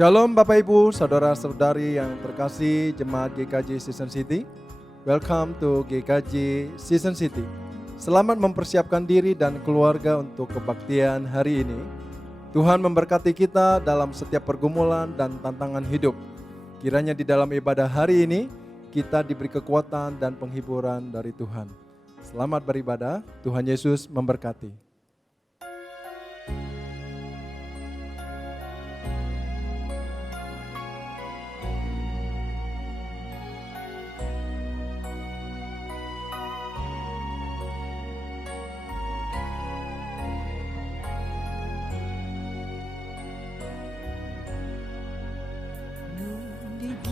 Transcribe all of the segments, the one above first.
Shalom Bapak Ibu, Saudara-saudari yang terkasih Jemaat GKJ Season City. Welcome to GKJ Season City. Selamat mempersiapkan diri dan keluarga untuk kebaktian hari ini. Tuhan memberkati kita dalam setiap pergumulan dan tantangan hidup. Kiranya di dalam ibadah hari ini, kita diberi kekuatan dan penghiburan dari Tuhan. Selamat beribadah, Tuhan Yesus memberkati.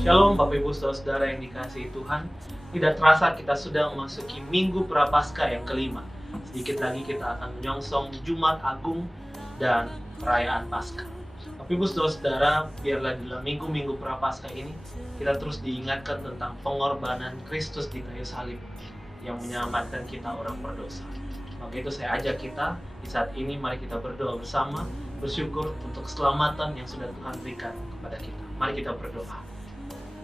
Shalom Bapak Ibu Saudara yang dikasihi Tuhan. Tidak terasa kita sudah memasuki Minggu Prapaskah yang kelima. Sedikit lagi kita akan menyongsong Jumat Agung dan perayaan Paskah. Bapak Ibu Saudara, biarlah dalam minggu-minggu Prapaskah ini kita terus diingatkan tentang pengorbanan Kristus di kayu salib yang menyelamatkan kita orang berdosa. Maka itu saya ajak kita di saat ini, mari kita berdoa bersama, bersyukur untuk keselamatan yang sudah Tuhan berikan kepada kita. Mari kita berdoa.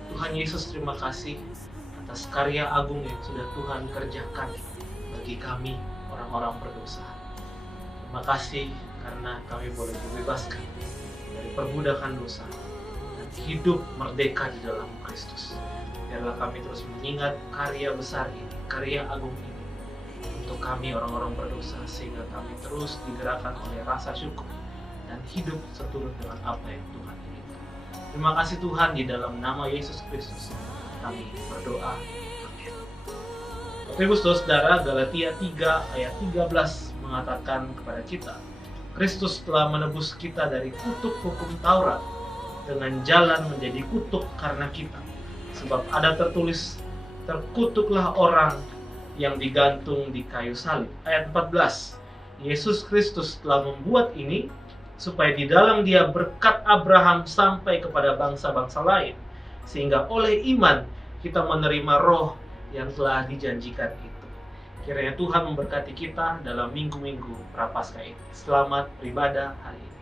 Tuhan Yesus, terima kasih atas karya agung yang sudah Tuhan kerjakan bagi kami orang-orang berdosa. Terima kasih karena kami boleh dibebaskan dari perbudakan dosa dan hidup merdeka di dalam Kristus. Biarlah kami terus mengingat karya besar ini, karya agung ini untuk kami orang-orang berdosa, sehingga kami terus digerakkan oleh rasa syukur dan hidup seturut dengan apa yang Tuhan. Terima kasih Tuhan, di dalam nama Yesus Kristus kami berdoa. Amin. Bapak Ibu Saudara, Galatia 3 ayat 13 mengatakan kepada kita, Kristus telah menebus kita dari kutuk hukum Taurat dengan jalan menjadi kutuk karena kita. Sebab ada tertulis, terkutuklah orang yang digantung di kayu salib. Ayat 14, Yesus Kristus telah membuat ini supaya di dalam Dia berkat Abraham sampai kepada bangsa-bangsa lain, sehingga oleh iman kita menerima roh yang telah dijanjikan itu. Kiranya Tuhan memberkati kita dalam minggu-minggu Prapaskah ini. Selamat beribadah hari ini.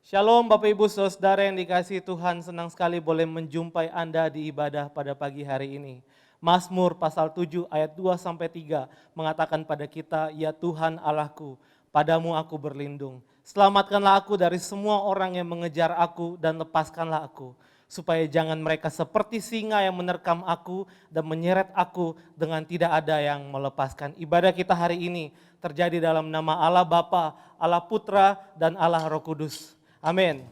Shalom Bapak Ibu Saudara yang dikasihi Tuhan, senang sekali boleh menjumpai Anda di ibadah pada pagi hari ini. Mazmur pasal 7 ayat 2-3 mengatakan pada kita, ya Tuhan Allahku, padamu aku berlindung. Selamatkanlah aku dari semua orang yang mengejar aku dan lepaskanlah aku. Supaya jangan mereka seperti singa yang menerkam aku dan menyeret aku dengan tidak ada yang melepaskan. Ibadah kita hari ini terjadi dalam nama Allah Bapa, Allah Putra, dan Allah Roh Kudus. Amin.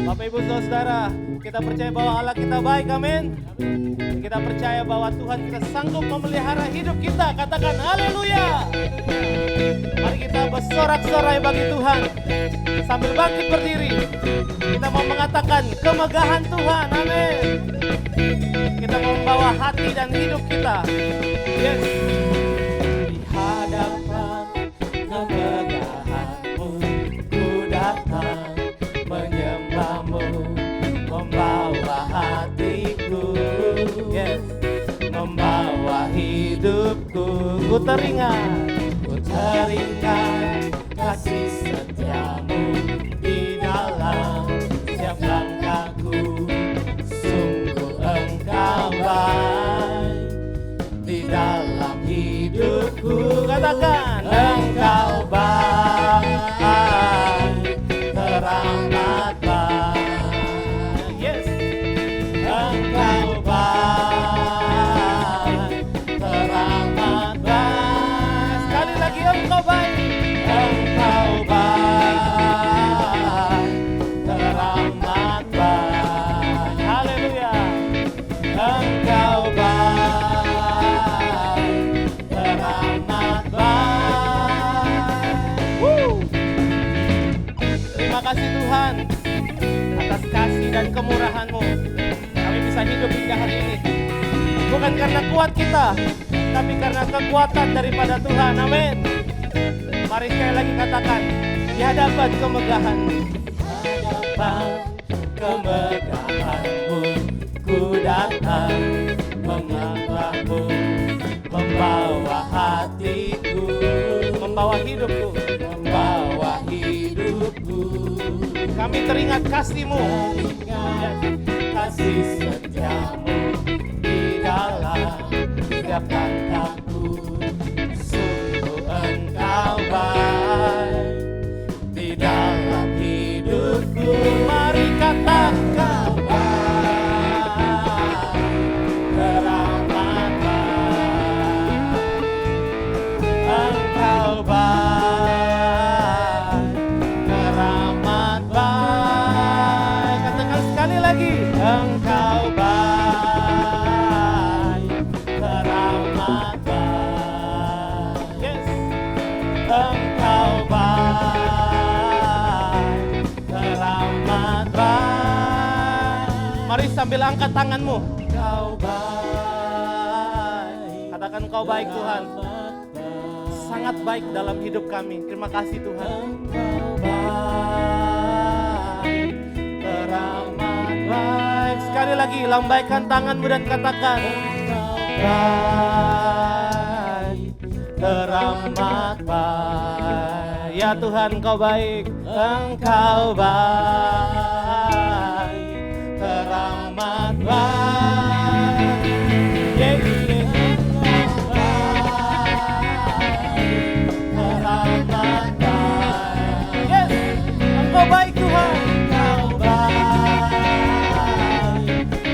Bapak Ibu Saudara, kita percaya bahwa Allah kita baik, amin. Kita percaya bahwa Tuhan kita sanggup memelihara hidup kita, katakan haleluya. Mari kita bersorak-sorai bagi Tuhan, sambil bangkit berdiri. Kita mau mengatakan kemegahan Tuhan, amin. Kita mau membawa hati dan hidup kita, yes. Di hadapan kemegahan-Mu, ku datang menyembah-Mu, membawa hatiku, yes, membawa hidupku. Ku teringat kasih setiamu di dalam setiap langkahku. Sungguh Engkau baik di dalam hidupku. Katakan Engkau baik, teramat baik, yes. Engkau baik, teramat baik. Sekali lagi Engkau baik, Engkau baik, teramat baik. Haleluya. Engkau baik, teramat baik. Terima kasih Tuhan atas kasih dan kemurahan-Mu. Kami bisa hidup hingga hari ini. Bukan karena kuat kita, tapi karena kekuatan daripada Tuhan. Amin. Mari sekali lagi katakan, di hadapan kemegahan-Mu. Hadapan kemegahan-Mu, ku datang menyembah-Mu, membawa hatiku, membawa hidupku, membawa hidupku. Kami teringat kasih-Mu, kasih setiamu di dalam setiap langkahku. Sungguh Engkau baik di dalam hidupku. mari katakan Engkau baik, teramat baik. Engkau baik, teramat baik. katakan sekali lagi. Engkau baik, teramat baik. Yes. Engkau baik, teramat baik. Mari sambil angkat tanganmu. Engkau baik, Katakan Kau baik Tuhan. teramat baik. Sangat baik dalam hidup kami. Terima kasih Tuhan. Engkau baik, teramat baik. Sekali lagi lambaikan tanganmu dan katakan. Baik, teramat baik. Ya Tuhan Kau baik. Engkau baik, teramat baik. Yeah, yeah. Engkau baik, teramat baik. Yes. Engkau baik Tuhan. Engkau baik,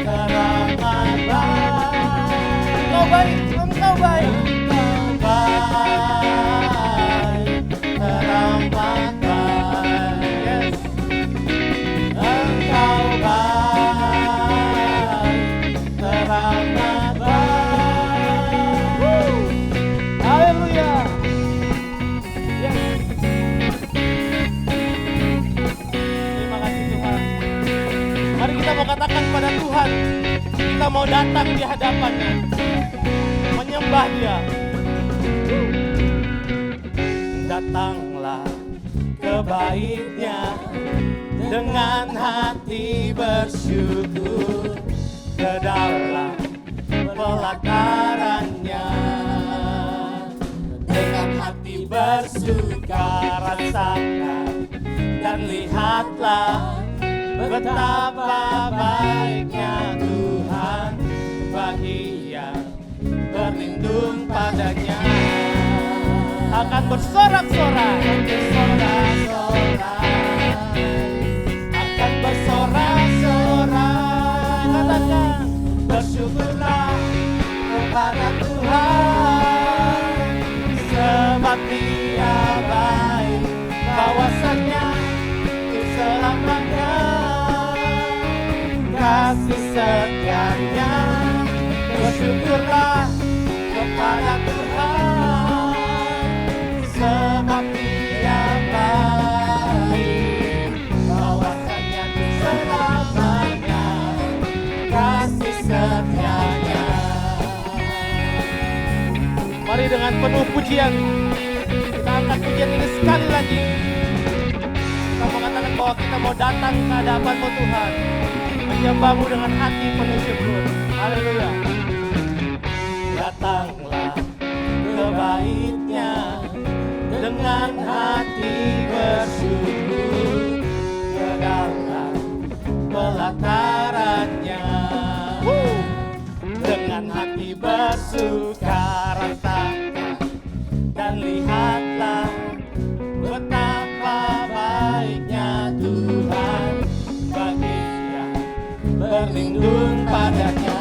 teramat baik. Engkau baik. Engkau baik. Engkau baik, teramat baik. Yes. Engkau baik, teramat baik. Haleluya. Yes. Terima kasih Tuhan. Mari kita mau katakan pada Tuhan, kita mau datang di hadapannya, menyembah Dia. Datanglah ke baitnya dengan hati bersyukur, ke dalam pelatarannya dengan hati bersuka rasakan dan lihatlah betapa baiknya Tuhan bagi yang berlindung padanya. Akan bersorak-sorak. Akan bersorak-sorak. Katakan bersyukurlah kepada Tuhan, sebab Dia baik, bahwasanya untuk selamanya kasih setianya. Bersyukurlah kepada Tuhan, sebab Dia baik, bahwasanya untuk selamanya kasih setianya. Mari dengan penuh pujian kita angkat pujian ini sekali lagi. Kita mau katakan bahwa kita mau datang ke hadapan-Mu Tuhan, menyembah-Mu dengan hati penuh syukur. Haleluya. Datanglah ke baitnya dengan hati bersyukur, ke dalam pelatarannya dengan hati bersuka rasakan dan lihatlah betapa baiknya Tuhan bagi yang berlindung padanya.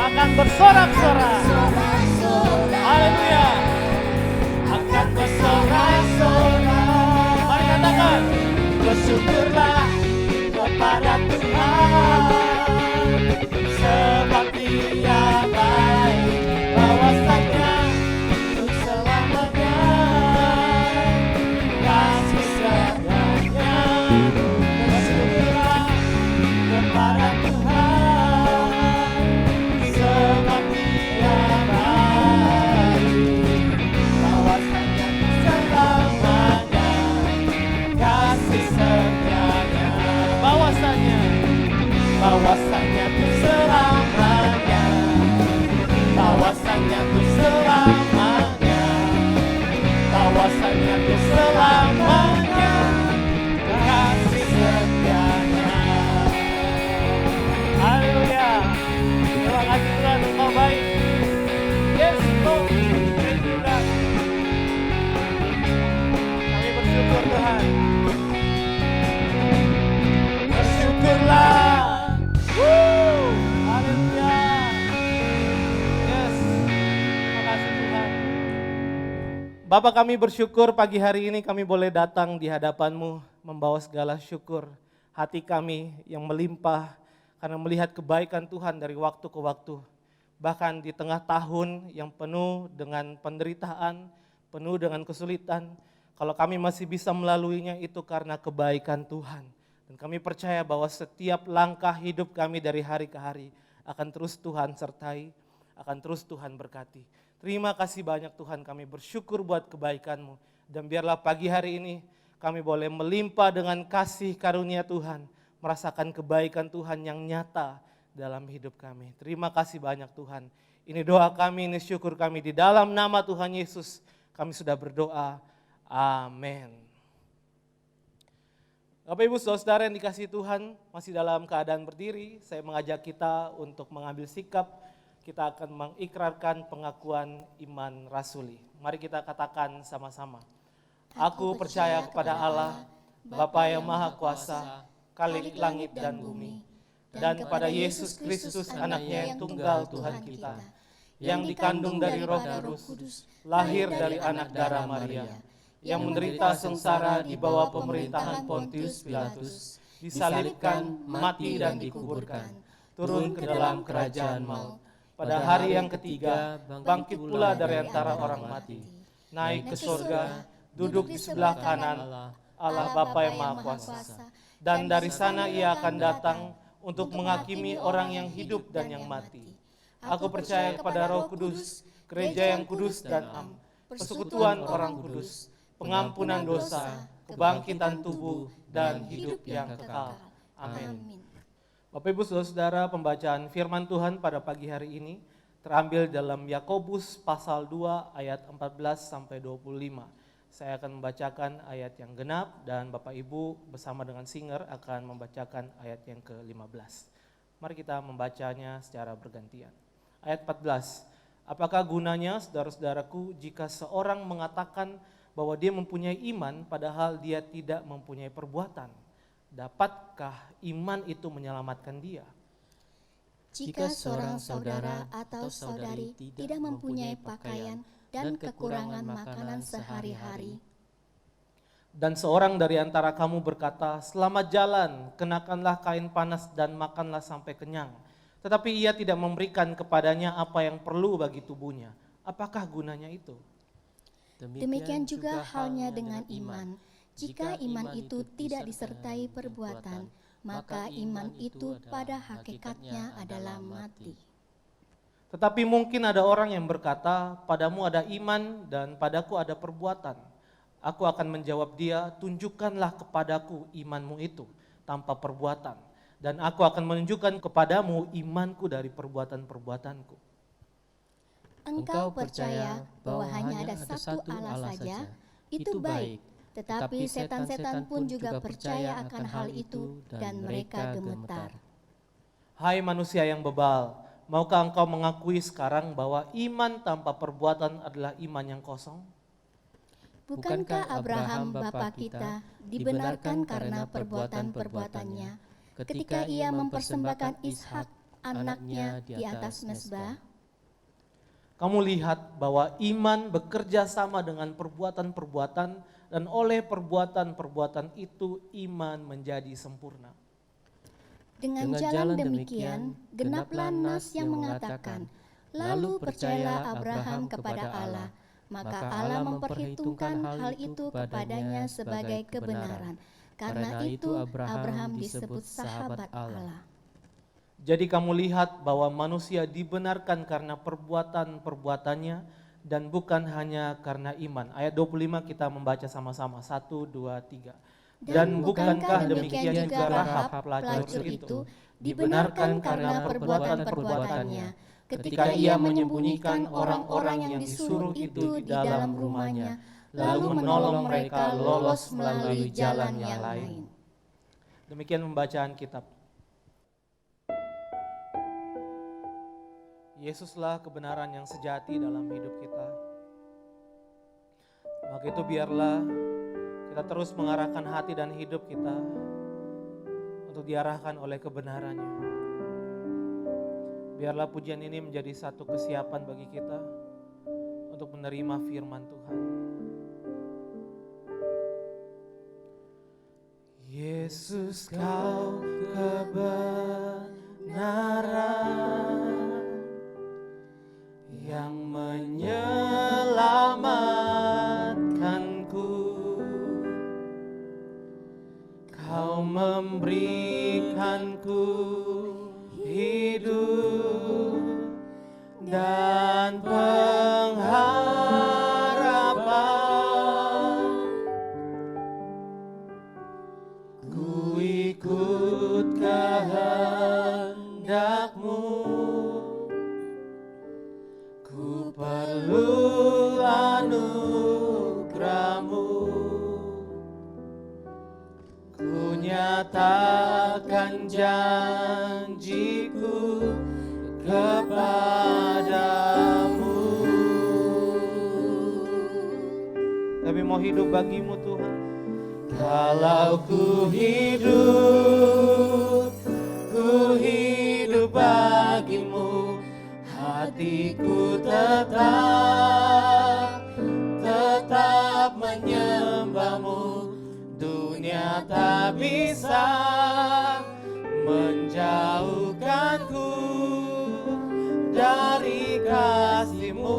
Akan bersorak-sorak. Haleluya. Akan bersorak-sorak. Mari katakan. Bersyukurlah kepada Tuhan, sebab Dia baik, bahwasanya untuk selamanya kasih setianya. Bersyukurlah kepada Tuhan, sebab Dia baik, bahwasanya untuk selamanya kasih setianya. Bahwasanya untuk selamanya, bahwasanya untuk selamanya, bahwasanya untuk selamanya Bapa, kami bersyukur pagi hari ini kami boleh datang di hadapan-Mu membawa segala syukur. Hati kami yang melimpah karena melihat kebaikan Tuhan dari waktu ke waktu. Bahkan di tengah tahun yang penuh dengan penderitaan, penuh dengan kesulitan, kalau kami masih bisa melaluinya itu karena kebaikan Tuhan. Dan kami percaya bahwa setiap langkah hidup kami dari hari ke hari akan terus Tuhan sertai, akan terus Tuhan berkati. Terima kasih banyak Tuhan, kami bersyukur buat kebaikan-Mu. Dan biarlah pagi hari ini kami boleh melimpah dengan kasih karunia Tuhan, merasakan kebaikan Tuhan yang nyata dalam hidup kami. Terima kasih banyak Tuhan. Ini doa kami, ini syukur kami di dalam nama Tuhan Yesus. Kami sudah berdoa. Amin. Bapak Ibu Saudara yang dikasihi Tuhan, masih dalam keadaan berdiri, saya mengajak kita untuk mengambil sikap. Kita akan mengikrarkan pengakuan iman rasuli. Mari kita katakan sama-sama. Aku percaya kepada Allah, Bapa yang Maha Kuasa, Khalik langit dan bumi, dan kepada Yesus Kristus anaknya yang tunggal Tuhan kita, yang dikandung dari Roh Kudus, lahir dari anak darah Maria, yang menderita sengsara di bawah pemerintahan Pontius Pilatus, disalibkan, mati dan dikuburkan, turun ke dalam kerajaan maut. Pada hari yang ketiga, bangkit pula dari antara orang mati, naik ke surga, duduk di sebelah kanan Allah Bapa yang Maha Kuasa. Dan dari sana ia akan datang untuk menghakimi orang yang hidup dan yang mati. Aku percaya kepada Roh Kudus, gereja yang kudus dan am, persekutuan orang kudus, pengampunan dosa, kebangkitan tubuh, dan hidup yang kekal. Amin. Bapak Ibu Saudara, pembacaan firman Tuhan pada pagi hari ini terambil dalam Yakobus pasal 2 ayat 14 sampai 25. Saya akan membacakan ayat yang genap dan Bapak Ibu bersama dengan singer akan membacakan ayat yang ke-15. Mari kita membacanya secara bergantian. Ayat 14. Apakah gunanya saudara-saudaraku jika seorang mengatakan bahwa dia mempunyai iman padahal dia tidak mempunyai perbuatan? Dapatkah iman itu menyelamatkan dia? Jika seorang saudara atau saudari tidak mempunyai pakaian dan kekurangan makanan sehari-hari, dan seorang dari antara kamu berkata, selamat jalan, kenakanlah kain panas dan makanlah sampai kenyang, tetapi ia tidak memberikan kepadanya apa yang perlu bagi tubuhnya, apakah gunanya itu? demikian juga halnya dengan iman. Jika iman itu tidak disertai perbuatan, maka iman itu pada hakikatnya adalah mati. Tetapi mungkin ada orang yang berkata, padamu ada iman dan padaku ada perbuatan. Aku akan menjawab dia, tunjukkanlah kepadaku imanmu itu tanpa perbuatan. Dan aku akan menunjukkan kepadamu imanku dari perbuatan-perbuatanku. Engkau percaya bahwa hanya ada satu Allah saja, itu baik. Tetapi setan-setan pun juga percaya akan hal itu dan mereka gemetar. Hai manusia yang bebal, maukah engkau mengakui sekarang bahwa iman tanpa perbuatan adalah iman yang kosong? Bukankah Abraham bapa kita dibenarkan karena perbuatan-perbuatannya ketika ia mempersembahkan Ishak anaknya di atas mezbah? Kamu lihat bahwa iman bekerja sama dengan perbuatan-perbuatan dan oleh perbuatan-perbuatan itu iman menjadi sempurna. Dengan jalan demikian, genaplah nas yang mengatakan, lalu percayalah Abraham kepada Allah, maka Allah memperhitungkan hal itu kepadanya sebagai kebenaran. Karena itu Abraham disebut sahabat Allah. Jadi kamu lihat bahwa manusia dibenarkan karena perbuatan-perbuatannya dan bukan hanya karena iman. Ayat 25 kita membaca sama-sama. 1, 2, 3. Dan bukankah demikian juga Rahab pelacur itu dibenarkan karena perbuatan-perbuatannya ketika ia menyembunyikan orang-orang yang disuruh itu di dalam rumahnya, lalu menolong mereka lolos melalui jalan yang lain. Demikian pembacaan kitab. Yesuslah kebenaran yang sejati dalam hidup kita. Maka itu biarlah kita terus mengarahkan hati dan hidup kita untuk diarahkan oleh kebenarannya. Biarlah pujian ini menjadi satu kesiapan bagi kita untuk menerima firman Tuhan. Yesus kau kebenaran yang menyelamatkanku. Kau memberikanku hidup dan pengharapan. Ku ikut kehendak-Mu, ku perlu anugerah-Mu. Ku nyatakan janjiku kepadamu. Kami mau hidup bagi-Mu Tuhan. Kalau ku hidup bagi-Mu, hatiku tetap menyembah-Mu. Dunia tak bisa menjauhkanku dari kasih-Mu.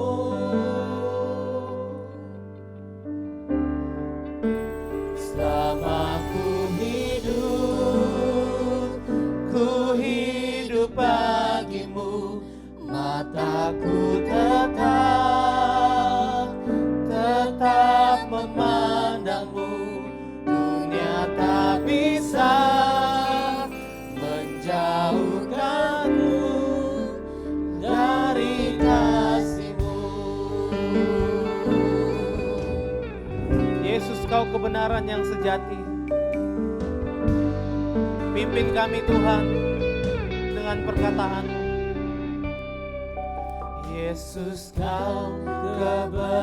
Selama ku hidup bagi-Mu, mataku tetap memandang-Mu. Dunia tak bisa menjauhkanku dari kasih-Mu. Yesus, Kau kebenaran yang sejati. Pimpin kami Tuhan dengan perkataan-Mu. Yesus, Kau kebenaran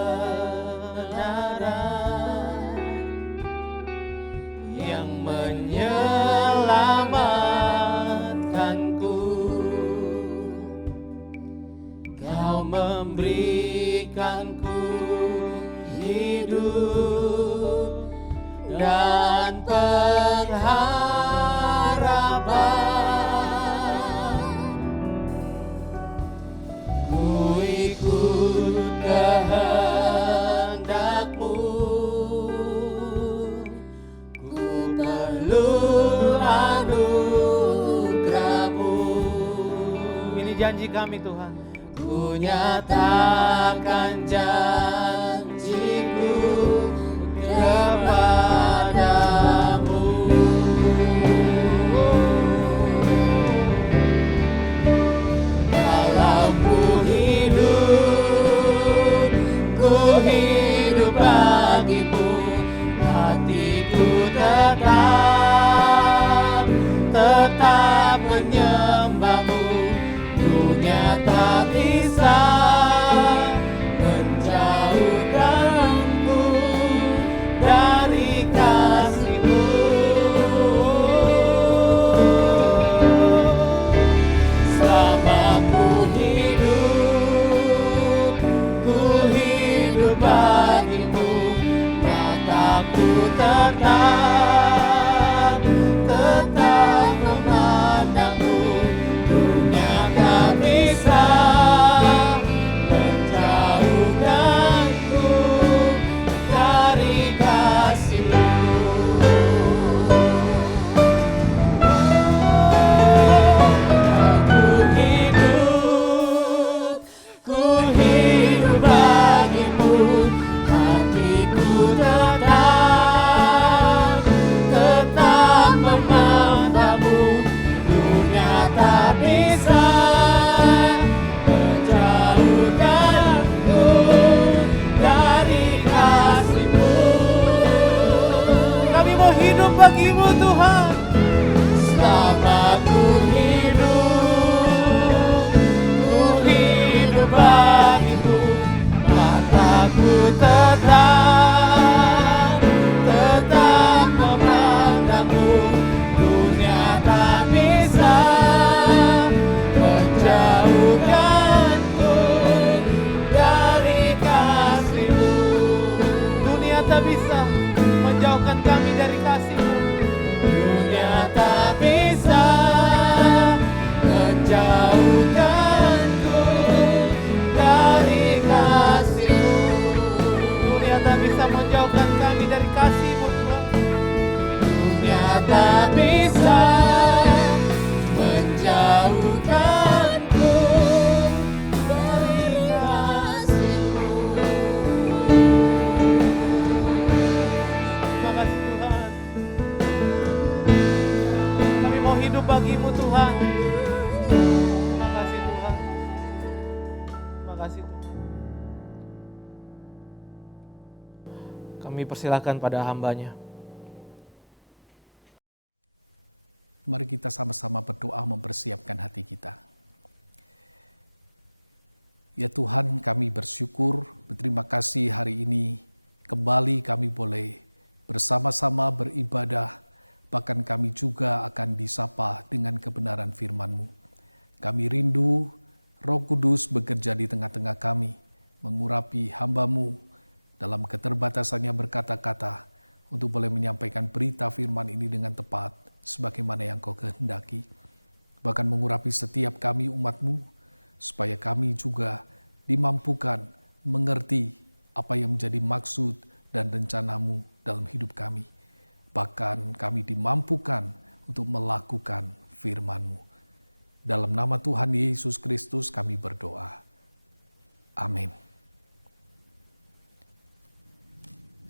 yang menyelamatkanku. Kau memberikanku hidup dan pengharapan. Ku ikut kehendak-Mu, ku perlu anugerah-Mu. Ini janji kami Tuhan. Ku nyatakan janjiku kepadamu. Kalau ku hidup bagi-Mu, hatiku tetap menyembah-Mu. Dunia tak bisa menjauhkanku dari kasih-Mu. Selama ku hidup bagi-Mu, mataku tetap memandang-Mu. Dunia tak bisa menjauhkanku dari kasih-Mu. Ku hidup bagi-Mu, hatiku tetap memandang-Mu. Dunia tak bisa menjauhkanku dari kasih-Mu. Kami mau hidup bagi-Mu Tuhan. Selama ku hidup bagi-Mu, mataku tetap memandang-Mu. Dunia tak bisa menjauhkanku dari kasih-Mu. Dunia tak bisa menjauhkan kami dari kasih-Mu. mau hidup bagimu Tuhan. Terima kasih Tuhan. Terima kasih Tuhan. Kami persilakan pada hamba-Nya. Mari kita sama-sama berdoa mempersiapkan hati kita. Ya Tuhan, kami bersyukur, berterima kasih hari ini kembali kami boleh bersama-sama beribadah, bahkan kami juga akan disapa dengan kebenaran firman-Mu. Kami rindu Roh Kudus bekerja di tengah-tengah kami, mengurapi hamba-Mu dalam keterbatasannya berkata-kata, untuk boleh menyampaikan berita firman ini dengan tepat, sebagaimana yang Kau kehendaki. Bahkan mengurapi setiap kami umat-Mu, supaya kami juga dimampukan mengerti apa yang menjadi maksud dan rencana-Mu dalam hidup kami. Bahkan kami dimampukan untuk melakukan firman-Mu. Dalam nama Tuhan Yesus Kristus kami berdoa. Amin.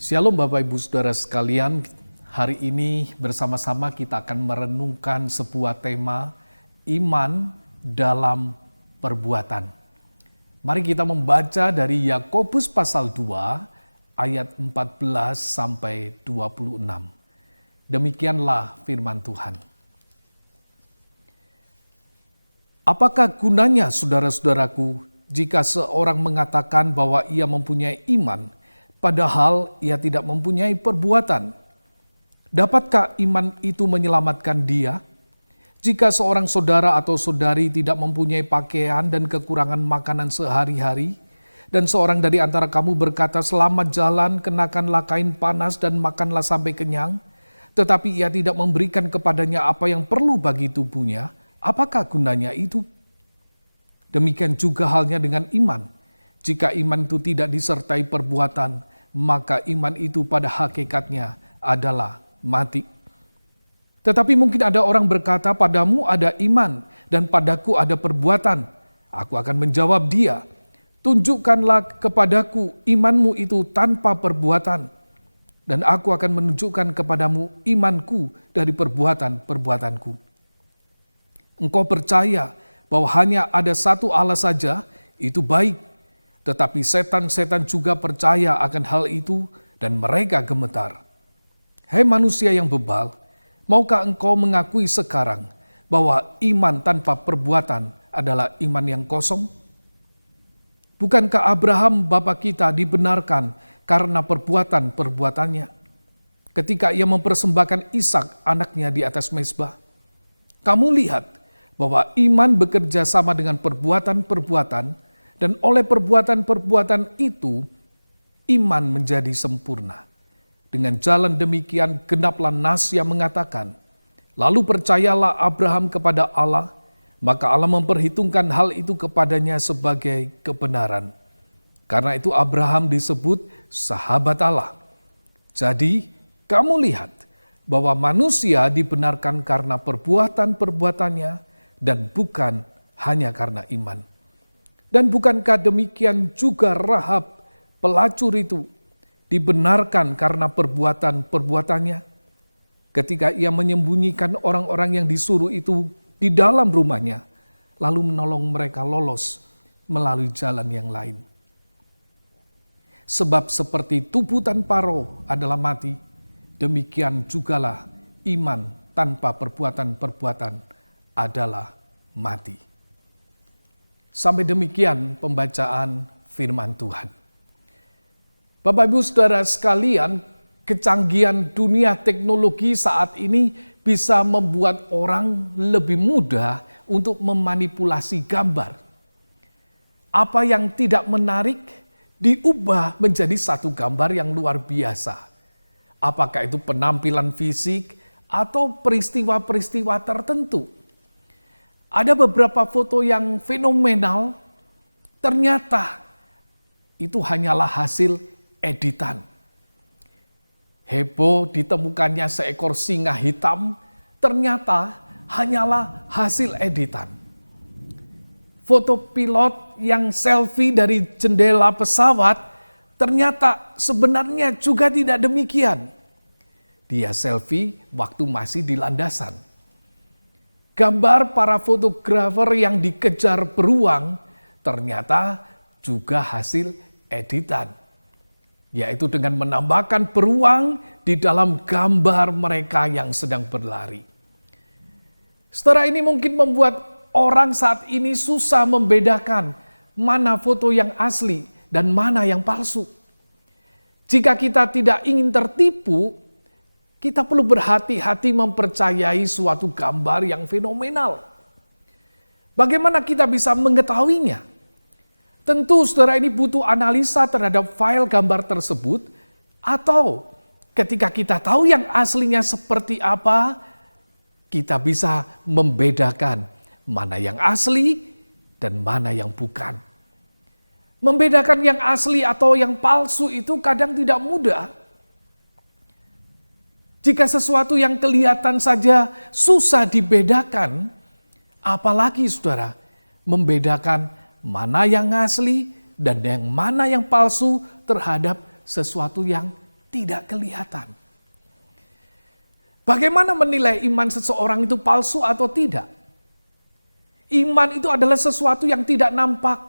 Shalom Bapak Ibu Saudara sekalian, hari ini bersama-sama kita akan merenungkan sebuah tema iman dalam perbuatan. Mari kita membaca dari Yakobus pasal 2 ayat 14 sampai 26. Demikianlah firman Tuhan. Apakah gunanya saudara-saudaraku jika seorang mengatakan bahwa ia mempunyai iman, padahal ia tidak mempunyai perbuatan? Dapatkah iman itu menyelamatkan dia? Jika seorang saudara atau saudari tidak mempunyai pakaian dan kekurangan makanan sehari-hari, dan seorang dari antara kamu berkata, "Selamat jalan, kenakanlah kain panas dan makanlah sampai kenyang," tetapi ia tidak memberikan kepadanya apa yang perlu bagi tubuhnya, apakah gunanya itu? Demikian juga halnya dengan iman. Jika iman itu tidak disertai perbuatan, maka iman itu pada hakikatnya adalah mati. Tetapi mungkin ada orang berkata, "Padamu ada iman dan padaku ada perbuatan." Aku akan menjawab dia, "Tunjukkanlah kepadaku imanmu itu tanpa perbuatan, dan aku akan menunjukkan kepadamu imanku dari perbuatan-perbuatanku." Engkau percaya bahwa hanya ada satu Allah saja, itu baik. Tetapi setan-setan juga percaya akan hal itu dan mereka gemetar. Hai manusia yang bebal, maukah engkau mengakui sekarang bahwa iman tanpa perbuatan adalah iman yang kosong? Bukankah Abraham bapa kita dibenarkan karena perbuatan-perbuatannya ketika ia mempersembahkan Ishak anaknya di atas mezbah? Kamu lihat bahwa iman bekerja sama dengan perbuatan-perbuatan, dan oleh perbuatan-perbuatan itu iman menjadi sempurna. Dengan jalan demikian genaplah nas yang mengatakan, "Lalu percayalah Abraham kepada Allah, maka Allah memperhitungkan hal itu kepadanya sebagai kebenaran." Karena itu Abraham disebut sahabat Allah. Jadi kamu lihat bahwa manusia dibenarkan karena perbuatan-perbuatannya dan bukan hanya karena iman. Dan bukankah demikian juga Rahab pelacur itu dibenarkan karena perbuatan-perbuatannya? Ketika ia menyembunyikan orang-orang yang disuruh itu di dalam rumahnya, lalu menolong mereka lolos melalui jalan yang lain. Sebab seperti tubuh tanpa roh adalah mati, demikian jugalah iman tanpa perbuatan-perbuatan adalah mati. Sampai demikian pembacaan firman Tuhan. Bapak Ibu Saudara sekalian, kecanggihan dunia teknologi saat ini bisa membuat orang lebih mudah untuk memanipulasi gambar. Apa yang tidak menarik diubah menjadi satu gambar yang luar biasa. Apakah itu penampilan fisik atau peristiwa-peristiwa tertentu. Ada beberapa foto yang fenomenal, ternyata itu hanyalah hasil editan. Heboh ditemukannya seekor singa hitam, ternyata hanyalah hasil editan. Foto pilot yang selfie dari jendela pesawat, ternyata sebenarnya juga tidak demikian. Dia selfie waktu masih di landasan. gambar para fotografer yang dikejar beruang ternyata juga hasil editan, yaitu dengan menambahkan beruang di dalam gambar mereka yang sedang berlari. Saudara, ini mungkin membuat orang saat ini susah membedakan mana foto yang asli dan mana yang palsu. Jika kita tidak ingin tertipu, kita perlu berhati-hati mempercayai suatu gambar yang fenomenal. Bagaimana kita bisa mengetahuinya? Tentu saudara, ini butuh analisa terhadap file gambar tersebut, atau ketika kita tahu yang aslinya seperti apa, kita bisa membedakan mana yang asli dan mana yang bukan. Membedakan yang asli atau yang palsu itu kadang tidak mudah. Jika sesuatu yang kelihatan saja susah dibedakan, apalagi saudara, membedakan mana yang asli dan yang mana yang palsu terhadap sesuatu yang tidak kelihatan. Bagaimana menilai iman seseorang itu palsu atau tidak? Iman itu adalah sesuatu yang tidak nampak,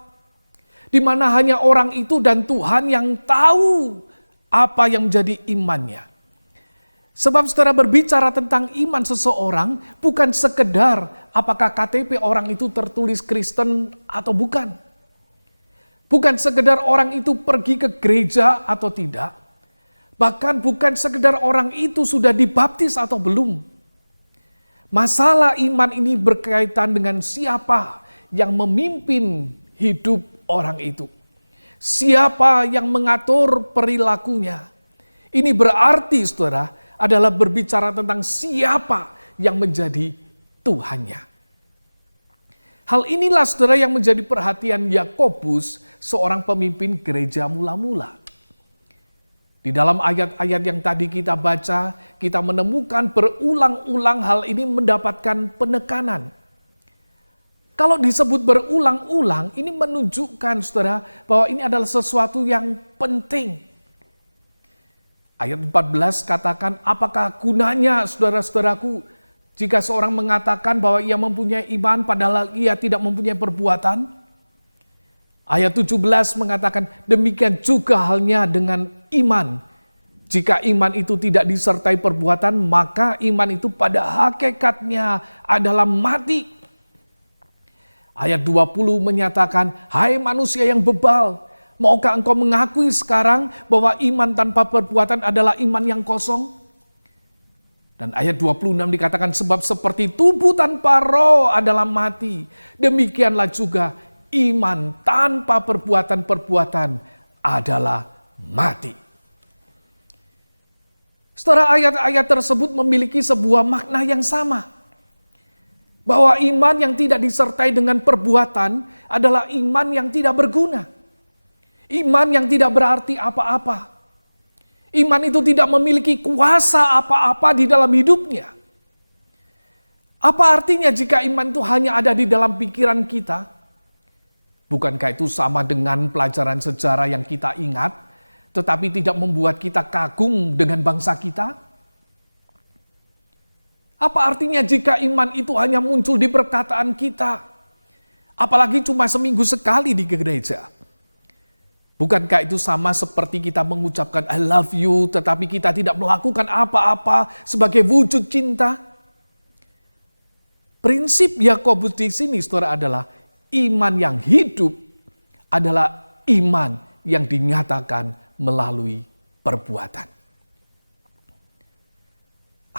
di mana hanya orang itu dan Tuhan yang tahu apa yang menjadi imannya. Sebab saudara, berbicara tentang iman seseorang bukan sekedar apakah KTP orang itu tertulis Kristen atau bukan. Bukan sekedar orang itu pergi ke gereja atau tidak. Bahkan bukan sekedar orang itu sudah dibaptis atau belum. Masalah iman ini berkaitan dengan siapa yang memimpin hidup orang itu. Siapa yang mengatur perilakunya. Ini berarti saudara adalah berbicara tentang siapa yang menjadi Tuhannya. Hal inilah saudara yang menjadi perhatian Yakobus, seorang pemimpin gereja mula-mula. Di dalam ayat-ayat yang tadi kita baca, kita menemukan berulang-ulang hal ini mendapatkan penekanan. Kalau disebut berulang-ulang, ini menunjukkan saudara bahwa ini adalah sesuatu yang penting. Ayat 14 katakan, apakah gunanya saudara-saudaraku jika seorang mengatakan bahwa ia mempunyai iman padahal ia tidak mempunyai perbuatan? Ayat 17 mengatakan, demikian juga halnya dengan iman. Jika iman itu tidak disertai perbuatan, maka iman itu pada hakikatnya adalah mati. Ayat 20 menyatakan, hai manusia yang bebal, maukah engkau mengakui sekarang bahwa iman tanpa perbuatan adalah iman yang kosong? Dan ayat 26 dikatakan, sebab seperti tubuh tanpa roh adalah mati, demikianlah juga iman tanpa perbuatan-perbuatan adalah mati. Setelah ayat-ayat tersebut memiliki sebuah makna yang sama. Bahwa iman yang tidak disertai dengan perbuatan adalah iman yang tidak berguna. Iman yang tidak berarti apa-apa. Iman itu tidak memiliki kuasa apa-apa di dalam hidupnya. Apa artinya jika iman itu hanya ada di dalam pikiran kita? Bukankah itu sama dengan pelajaran sejarah yang kita ingat, tetapi tidak membuat kita kagum dengan bangsa kita? Apa artinya jika iman itu hanya muncul di perkataan kita? Apalagi cuma seminggu sekali di gereja. Bukankah itu sama seperti kita mengucapkan I love you, tetapi kita tidak melakukan apa-apa sebagai wujud cinta? Prinsip Yakobus di sini saudara adalah iman yang hidup adalah iman yang dinyatakan melalui perbuatan.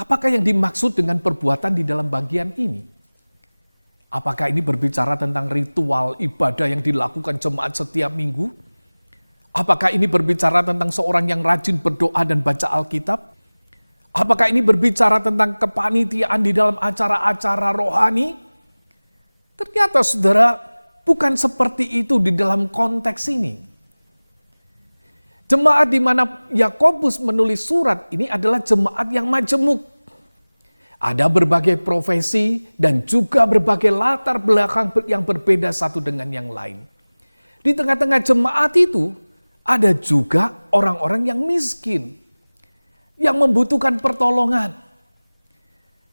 Apakah yang dimaksud dengan perbuatan di dalam bagian ini? Apakah ini berbicara tentang ritual ibadah yang dilakukan jemaat setiap minggu? Apakah ini berbicara tentang seorang yang rajin berdoa dan baca Alkitab? Apakah ini berbicara tentang kepanitiaan di dalam acara-acara rohani? Ternyata saudara, bukan seperti itu di dalam konteks ini. Jemaat di mana Yakobus menulis surat ini adalah jemaat yang majemuk. Ada berbagai profesi dan juga berbagai latar belakang yang berbeda satu dengan yang lain. Di tengah-tengah jemaat itu ada juga orang-orang yang miskin, yang membutuhkan pertolongan.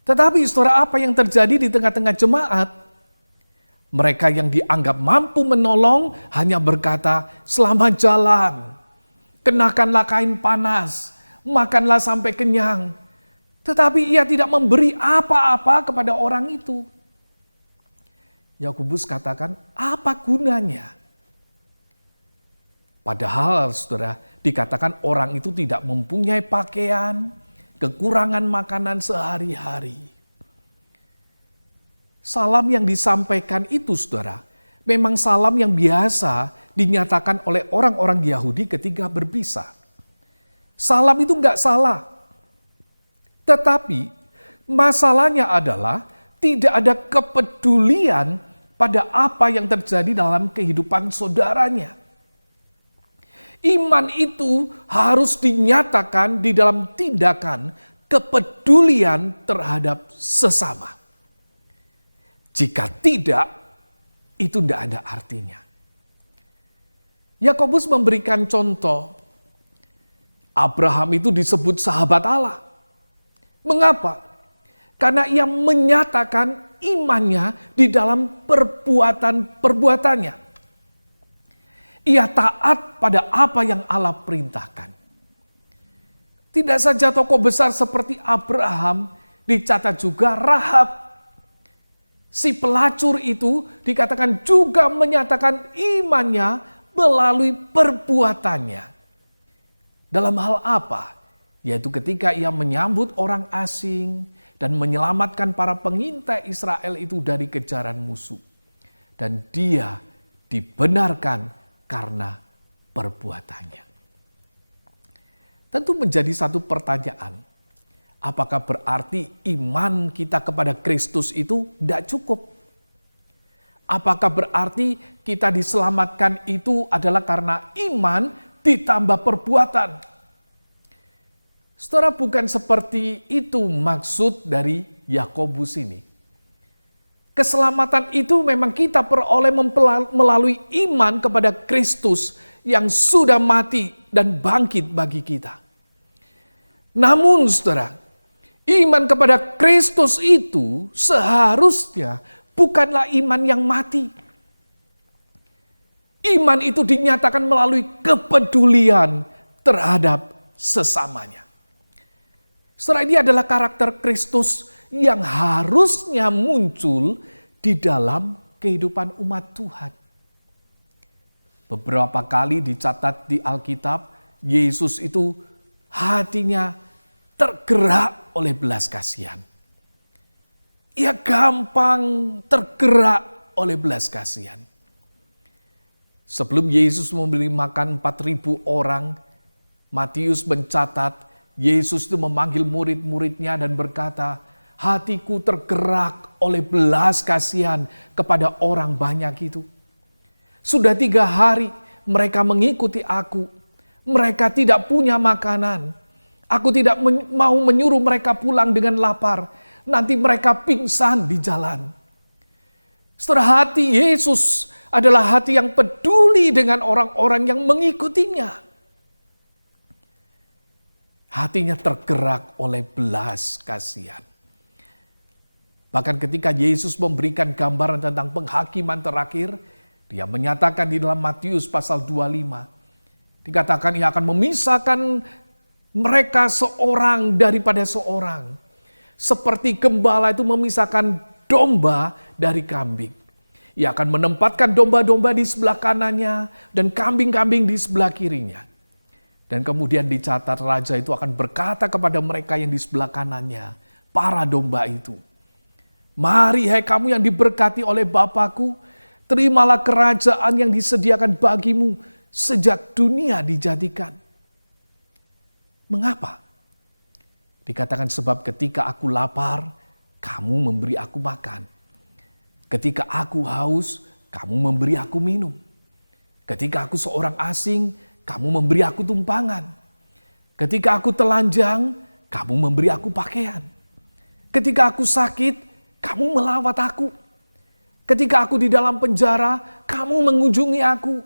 Tetapi saudara, apa yang terjadi di tengah-tengah jemaat? Mereka yang dianggap mampu menolong hanya berkata, selamat jalan, kenakanlah kain panas, makanlah sampai kenyang. Tetapi ia tidak memberi apa-apa kepada orang itu. Yakobus katakan, apa gunanya? Padahal saudara, dikatakan orang itu tidak mempunyai pakaian, kekurangan makanan sehari-hari. Salam yang disampaikan itu saudara, memang salam yang biasa dinyatakan oleh orang-orang Yahudi ketika berpisah. Salam itu enggak salah. Tetapi masalahnya adalah tidak ada kepedulian pada apa yang terjadi dalam kehidupan saudaranya. Iman itu harus dinyatakan di dalam tindakan kepedulian terhadap sesama. Jika tidak, itu tidak ada artinya. Yakobus memberikan contoh. Abraham itu disebut sahabat Allah. Mengapa? Karena ia menyatakan imannya di dalam perbuatan-perbuatannya. Ia taat pada apa yang Allah perintahkan. Tidak saja tokoh besar seperti Abraham, dicatat juga Rahab. Si pelacur itu dikatakan juga menyatakan imannya melalui perbuatannya. Dalam hal apa? Yaitu ketika ia menyambut orang asing dan menyelamatkan para pengintai Israel itu dari kejaran musuh. Dan dia dibenarkan karena perbuatannya. Tentu menjadi satu pertanyaan. Apakah berarti iman kita kepada Kristus itu tidak cukup? Apakah berarti kita diselamatkan itu adalah karena iman ditambah perbuatan? Saudara, bukan seperti itu maksud dari Yakobus ini. Keselamatan itu memang kita peroleh melalui iman kepada Kristus yang sudah mati dan bangkit bagi kita. Namun saudara, iman kepada Kristus itu seharusnya bukanlah iman yang mati. Iman itu dinyatakan melalui kepedulian terhadap sesamanya. Saudara, ini adalah karakter Kristus yang harusnya muncul di dalam kehidupan umat Tuhan. Beberapa kali dicatat di Alkitab, Yesus itu hatinya tergerak oleh belas kasihan. Ia gampang tergerak oleh belas kasihan. Sebelum Yesus memberi makan 4.000 orang, Matius mencatat Yesus itu memanggil murid-muridnya dan berkata, hatiku tergerak oleh belas kasihan kepada orang banyak itu. Sudah 3 hari mereka mengikuti aku. Mereka tidak punya makanan. Aku tidak mau menyuruh mereka pulang dengan lapar. Nanti mereka pingsan di jalan. Setelah hati Yesus adalah hati yang peduli dengan orang-orang yang mengikutinya. Hatinya tergerak oleh belas kasihan. Bahkan ketika Yesus memberikan gambaran tentang penghakiman terakhir, dia menyatakan di dalam Matius pasal 25, dikatakan ia akan memisahkan mereka seorang daripada seorang. Seperti gembala itu memisahkan domba dari kambing. Ia akan menempatkan domba-domba di sebelah kanannya dan kambing-kambing di sebelah kirinya. Dan kemudian dicatat raja itu akan berkata kepada mereka yang di sebelah kanannya, para domba itu, mari hai kamu yang diberkati oleh Bapakku, terimalah kerajaan yang disediakan bagimu sejak dunia dijadikan. Mengapa? Dikatakan sebab ketika aku lapar, kamu memberi aku makan. Ketika aku haus, kamu memberi aku minum. Ketika aku seorang asing, kamu memberi aku tumpangan. Ketika aku telanjang, kamu memberi aku pakaian. Ketika aku sakit, kamu melawat aku. Ketika aku di dalam penjara, kamu mengunjungi aku.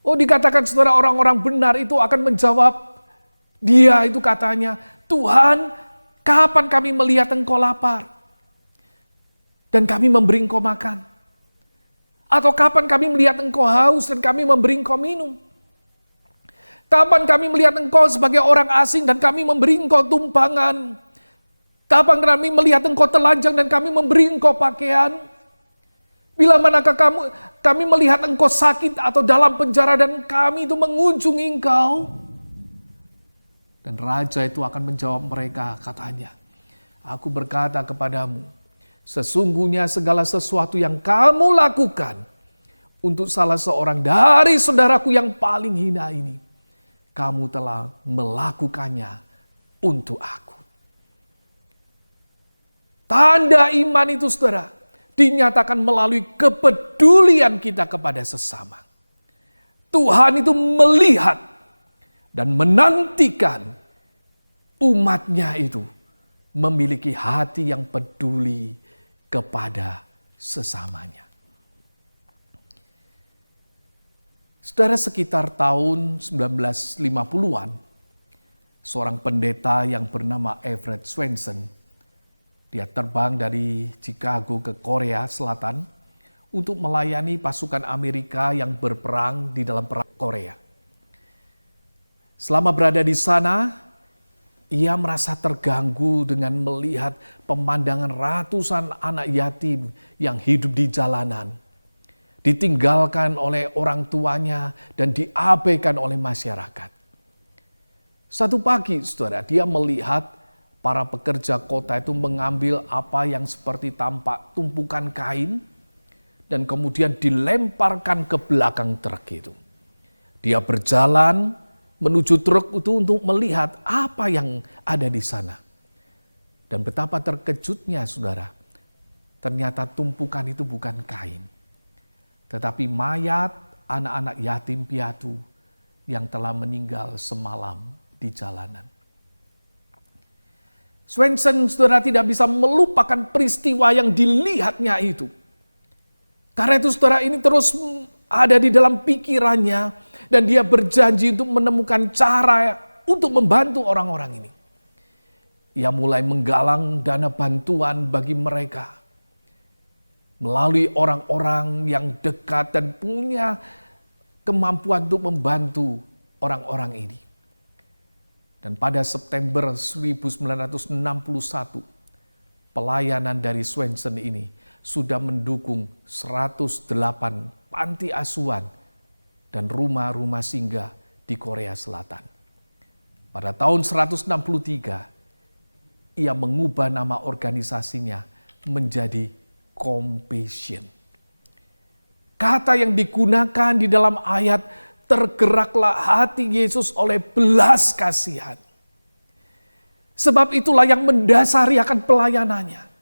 Oh, dikatakan saudara, orang-orang benar itu akan menjawab, dia itu katanya, Tuhan, Kapan kami melihat engkau lapar dan kami memberi engkau makan? Atau kapan kami melihat engkau haus dan kami memberi engkau minum? Kapan kami melihat engkau sebagai orang asing dan kami memberi engkau tumpangan? Kapan kami melihat engkau telanjang dan kami memberi engkau pakaian? Bila manakah kami melihat engkau sakit atau dalam penjara dan kami itu mengunjungi engkau? Dan raja itu akan menjawab mereka, katanya, aku berkata kepadamu, sesungguhnya segala sesuatu yang kamu lakukan untuk salah seorang dari saudaraku yang paling hina ini, kamu telah melakukannya untuk aku. Tanda iman itu, saudara, dinyatakan melalui kepedulian kita kepada sesama. Tuhan itu melihat dan menantikan umatnya itu memiliki hati yang peduli kepada sesamanya. Saudara, sekitar tahun 1950-an, seorang pendeta yang bernama Everett Swenson, dia terbang dari Chicago ke Korea Selatan untuk melayani pasukan Amerika yang berperang di dalam perang Korea. Selama berada di sana, ia merasa terganggu dengan melihat pemandangan ratusan anak yatim yang hidup di jalanan, ditinggalkan oleh orang tuanya dan diabaikan oleh masyarakat. Satu pagi, saudara, dia melihat para pekerja kota itu mengambil apa yang seperti tampak tumpukan kain dan kemudian dilemparkan ke belakang truk itu. Dia berjalan menuju truk itu untuk melihat apa yang ada di sana. Dan betapa terkejutnya, saudara, ternyata tumpukan itu bukan kain, tetapi mayat anak-anak yatim piatu yang telah meninggal semalam di jalanan. Swenson, saudara, tidak bisa melupakan peristiwa yang dilihatnya itu. Karena itu, saudara, ini terus ada di dalam pikirannya dan dia berjanji untuk menemukan cara untuk membantu orang-orang ini. Ia mulai menggalang dana bantuan bagi mereka melalui orang-orang yang dekat dan punya kemampuan untuk membantu orang-orang ini. Dan pada September 1961, pelayanan dari Swenson ini sudah mendukung 108 panti asuhan dan rumah-rumah singgah di Korea Selatan. Pada tahun 163, ia mengubah nama organisasinya menjadi Compassion. Kata yang digunakan di dalam ayat, tergeraklah hati Yesus oleh belas kasihan. Sebab itulah yang mendasari akan pelayanannya.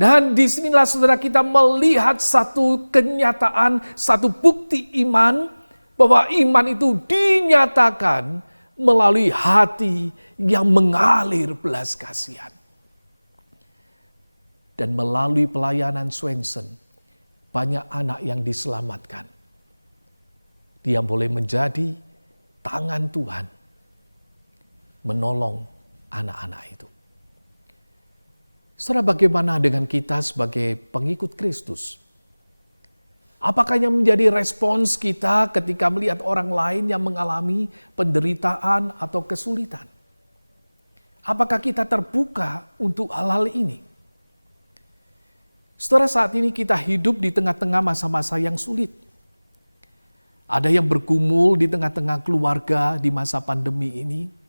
Dan disinilah, saudara, kita melihat satu kenyataan, satu bukti iman, bahwa iman itu dinyatakan melalui hati yang mengalir belas kasihan. Dan melalui pelayanan Swenson, banyak anak yang diselamatkan. Dia boleh menjadi tangan Tuhan menolong anak-anak itu. Saudara, bagaimana dengan kita sebagai pengikut Kristus? Apakah yang menjadi respons kita ketika melihat orang lain yang mengalami penderitaan atau kesulitan? Apakah kita terbuka untuk hal-hal ini? Saudara, saat ini kita hidup di tengah-tengah masa-masa yang sulit. Ada yang bergumul di tengah-tengah keluarga di masa pandemi ini.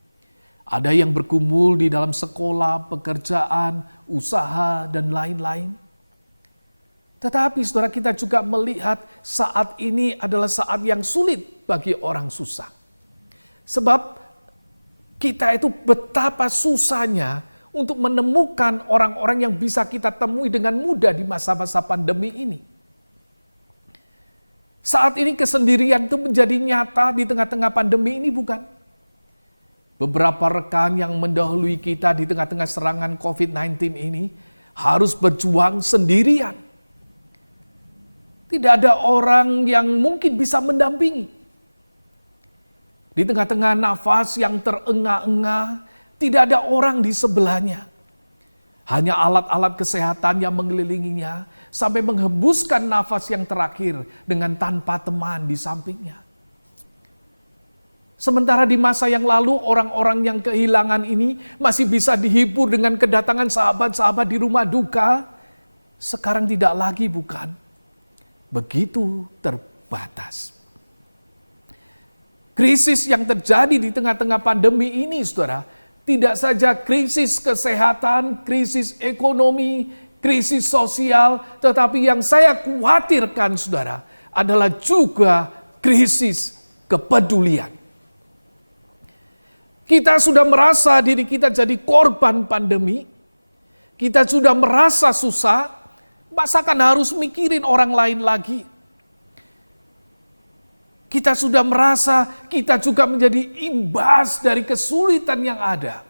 Ada yang bergumul di dalam sekolah, pekerjaan, usaha, dan lain-lain. Tetapi saudara, kita juga melihat saat ini adalah saat yang sulit bagi orang susah. Sebab kita itu betapa susahnya untuk menemukan orang-orang yang bisa kita temui dengan mudah di masa-masa pandemi ini. Saat ini kesendirian itu menjadi nyata di tengah-tengah pandemi ini, bukan? Beberapa rekan yang mendahului kita di tengah-tengah serangan COVID-19 ini harus berjuang sendirian. Tidak ada orang yang mungkin bisa mendampingi. Di tengah-tengah nafas yang terengah-engah, tidak ada orang di sebelahnya. Hanya alat-alat kesehatan yang mengelilinginya sampai menghembuskan nafas yang terakhir dengan tanpa teman di sampingnya. Sementara di masa yang lalu orang-orang yang kehilangan ini masih bisa dihibur dengan kedatangan sahabat-sahabat di rumah duka. Sekarang tidak lagi, bukan? Begitu terbatas. Krisis yang terjadi di tengah-tengah pandemi ini, saudara, tidak saja krisis kesehatan, krisis ekonomi, krisis sosial, tetapi yang saya khawatirkan, saudara, adalah juga krisis kepedulian. Kita sudah merasa diri kita jadi korban pandemi, kita sudah merasa susah, masakan harus mikirin orang lain lagi. Kita sudah merasa kita juga menjadi imbas dari kesulitan yang ada.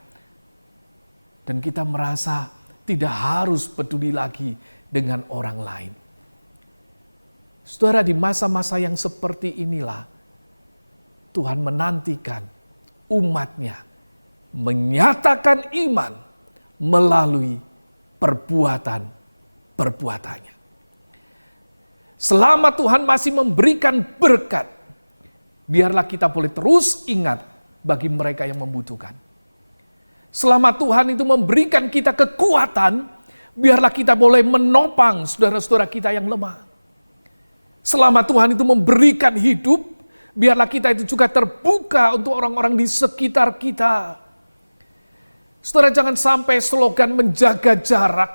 Dan kita merasa tidak harus peduli lagi dengan orang lain. Saudara, di masa-masa yang seperti inilah Tuhan menantikan umatnya menyatakan iman melalui perbuatannya. Selama Tuhan masih memberikan berkat, biarlah kita boleh terus ingat bagi mereka yang membutuhkan. Selama Tuhan itu memberikan kita kekuatan, biarlah kita boleh menopang saudara-saudara kita yang lemah. Selama Tuhan itu memberikan hidup, biarlah kita itu juga terbuka untuk orang-orang di sekitar kita. Saudara, jangan sampai slogan menjaga jarak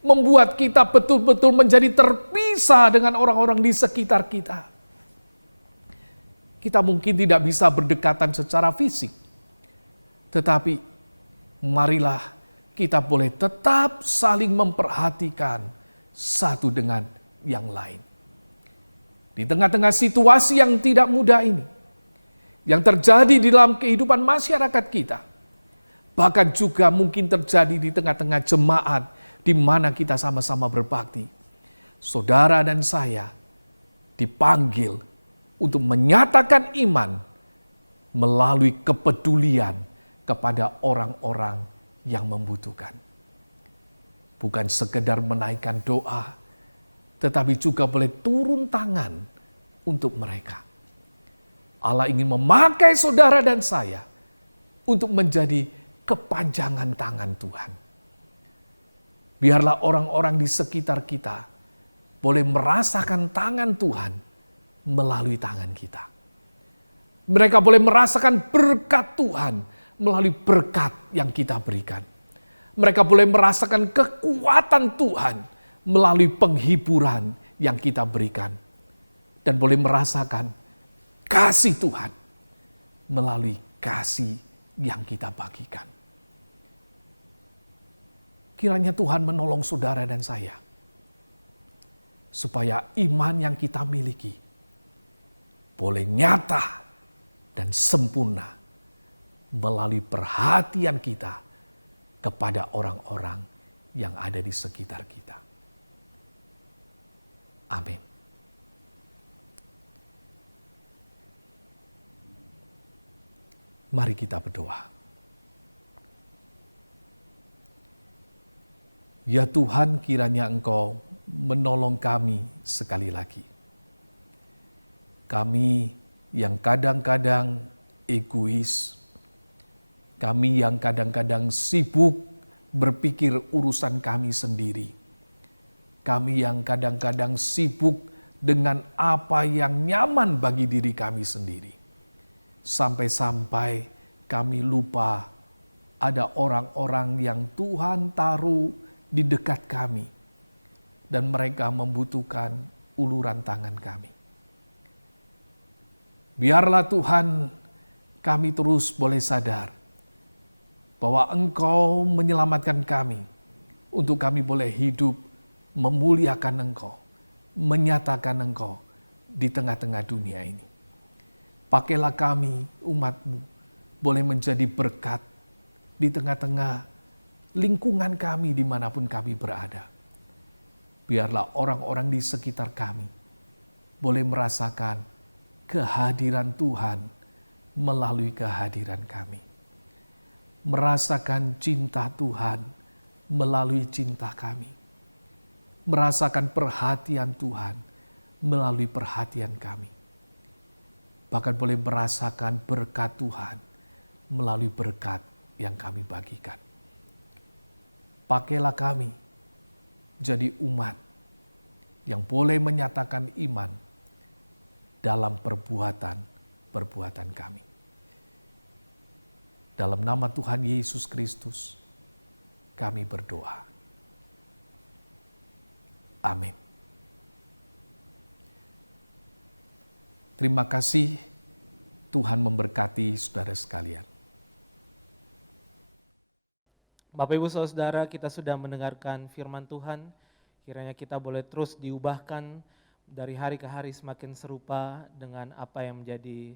membuat kita betul-betul menjadi terpisah dengan orang-orang di sekitar kita. Kita mungkin tidak bisa berdekatan secara fisik, tetapi marilah kita boleh tetap saling memperhatikan satu dengan yang lain. Di tengah-tengah situasi yang tidak mudah ini, yang terjadi di dalam kehidupan masyarakat kita, bahkan juga mungkin terjadi di tengah-tengah jemaat di mana kita sama-sama berbakti, saudara dan saya dipanggil untuk menyatakan iman melalui kepedulian kepada orang-orang yang membutuhkan. Bukan sekedar menaikkan doa, tetapi juga boleh turun tangan untuk mereka. Allah ingin memakai saudara dan saya untuk menjadi kepanjangan tangan Tuhan. Biarlah orang-orang di sekitar kita boleh merasakan tangan Tuhan melalui tangan kita. Mereka boleh merasakan berkat Tuhan melalui berkat yang kita berikan. Mereka boleh merasakan kekuatan Tuhan melalui penghiburan yang kita berikan. Dan boleh merasakan kasih Tuhan melalui kasih yang kita bagikan. Kiranya Tuhan menolong saudara dan saya, supaya iman yang kita miliki boleh nyata dan sempurna melalui perhatian kita kepada orang-orang yang ada di sekitar kita. Amin. Mari kita berdoa. Ya Tuhan, kiranya Engkau menolong kami sekali lagi. Kami yang kadang-kadang egois, kami yang kadang-kadang sibuk berpikir urusan kami sendiri, kami yang kadang-kadang sibuk dengan apa yang nyaman bagi diri kami sendiri, sampai-sampai kami lupa ada orang-orang yang Tuhan taruh di dekat kami, dan mereka membutuhkan uluran tangan kami. Biarlah Tuhan, kami terus boleh sadar bahwa Engkau menyelamatkan kami, untuk kami boleh hidup memuliakan Engkau, menyatakan Engkau di tengah-tengah dunia ini. Pakailah kami, umat-Mu, boleh menjadi berkat di tengah-tengah lingkungan kami dimanapun kami berada. Biarlah orang-orang di sekitar kami boleh merasakan kehadiran Tuhan melalui kehadiran kami. merasakan cinta Tuhan melalui cinta kami, merasakan perhatian Tuhan melalui perhatian kami, bahkan boleh merasakan berkat Tuhan melalui berkat yang kami bagikan. Pakailah kami jadi umat yang boleh menyatakan iman dalam perbuatan kami. Dalam nama Tuhan Yesus Kristus, kami berdoa. Amin. Terima kasih, Tuhan memberkati saudara sekalian. Bapak Ibu Saudara, kita sudah mendengarkan firman Tuhan. Kiranya kita boleh terus diubahkan dari hari ke hari semakin serupa dengan apa yang menjadi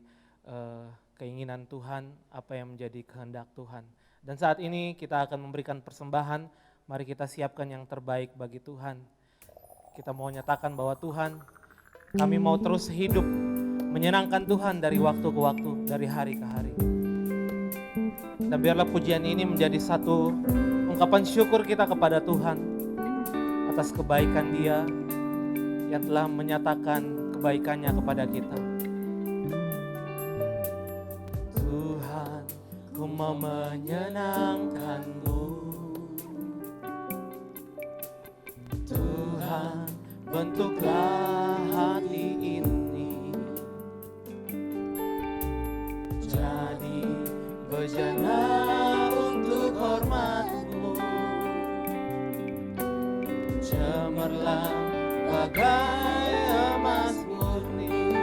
keinginan Tuhan, apa yang menjadi kehendak Tuhan. Dan saat ini kita akan memberikan persembahan, mari kita siapkan yang terbaik bagi Tuhan. Kita mau nyatakan bahwa Tuhan, kami mau terus hidup menyenangkan Tuhan dari waktu ke waktu, dari hari ke hari. Dan biarlah pujian ini menjadi satu ungkapan syukur kita kepada Tuhan atas kebaikan Dia yang telah menyatakan kebaikannya kepada kita. Tuhan, ku mau menyenangkan-Mu. Tuhan, bentuklah hati ini jadi bejana untuk hormat-Mu. Cemerlang bagai emas murni.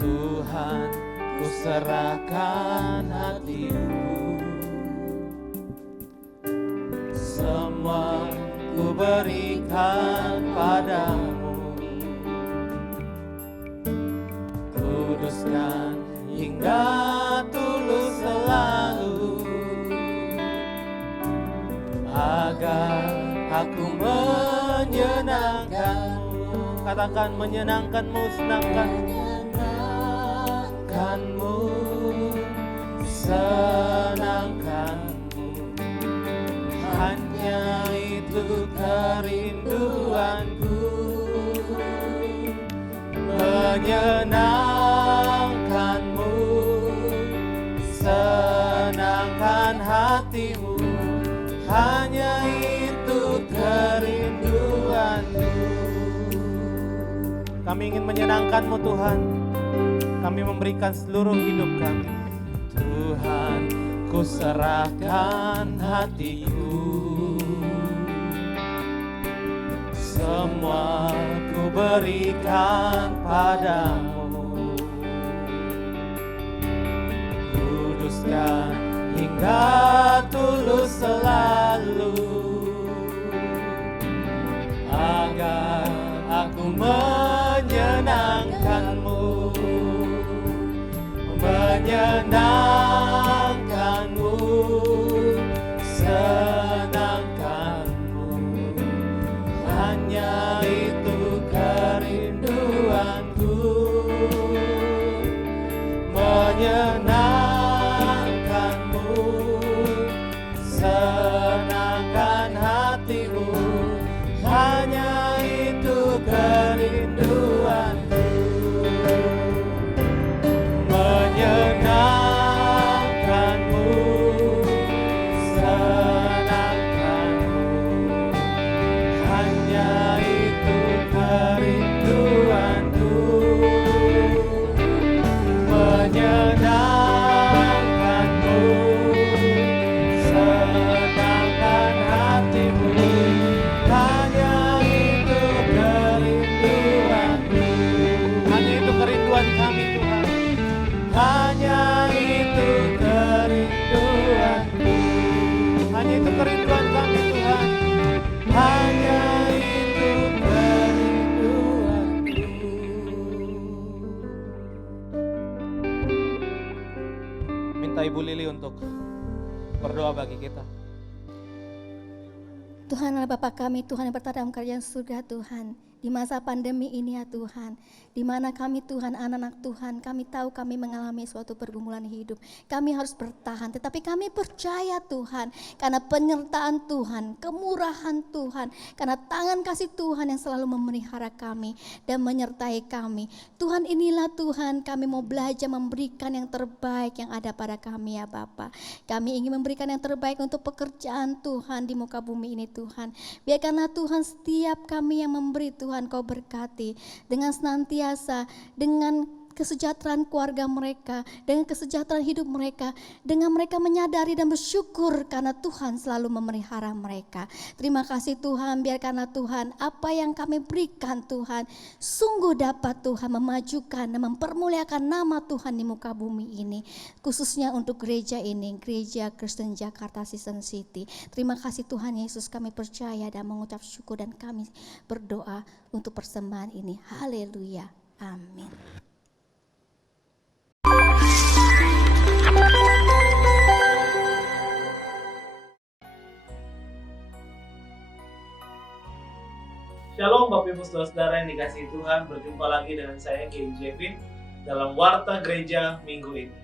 Tuhan, ku serahkan hatiku, semua ku berikan padamu. Kuduskan hingga tulus selalu, agar aku menyenangkan-Mu. Katakan menyenangkan-Mu, senangkan-Mu, senangkan-Mu. Hanya itu kerinduanku, menyenangkan-Mu, senangkan hatimu. Hanya itu kerinduanku. Kami ingin menyenangkan-Mu Tuhan. Kami memberikan seluruh hidup kami. Tuhan, ku serahkan hatiku, semua ku berikan padamu. Kuduskan hingga tulus selalu, agar aku menyenangkan-Mu, menyenangkan-Mu, senangkan-Mu. Hanya itu kerinduanku, menyenangkan-Mu, senangkan hatimu. Hanya itu kerinduanku, menyenangkan-Mu, senangkan-Mu. Hanya itu kerinduanku, menyenangkan-Mu, senangkan hatimu. Hanya itu kerinduanku, hanya itu kerinduan kami Tuhan. Hanya itu kerinduanku, hanya itu kerinduan kami Tuhan. Hanya itu kerinduanku. Minta Ibu Lili untuk berdoa bagi kita. Tuhan adalah Bapa kami, Tuhan yang berada dalam kerajaan surga Tuhan. di masa pandemi ini ya Tuhan, di mana kami Tuhan, anak-anak Tuhan, kami tahu kami mengalami suatu pergumulan hidup. Kami harus bertahan, tetapi kami percaya Tuhan, karena penyertaan Tuhan, kemurahan Tuhan, karena tangan kasih Tuhan yang selalu memelihara kami dan menyertai kami. Tuhan, inilah Tuhan, kami mau belajar memberikan yang terbaik yang ada pada kami ya Bapa. Kami ingin memberikan yang terbaik untuk pekerjaan Tuhan di muka bumi ini Tuhan. Biarkanlah Tuhan setiap kami yang memberi Tuhan Kau berkati dengan senantiasa, dengan kesejahteraan keluarga mereka, dengan kesejahteraan hidup mereka, dengan mereka menyadari dan bersyukur karena Tuhan selalu memelihara mereka. Terima kasih Tuhan, biarkanlah Tuhan apa yang kami berikan Tuhan sungguh dapat Tuhan memajukan dan mempermuliakan nama Tuhan di muka bumi ini, khususnya untuk gereja ini, Gereja Kristen Jakarta Season City. Terima kasih Tuhan Yesus, kami percaya dan mengucap syukur dan kami berdoa untuk persembahan ini. Haleluya, amin. Shalom Bapak Ibu Saudara yang dikasihi Tuhan, berjumpa lagi dengan saya Kevin Jevin dalam Warta Gereja minggu ini.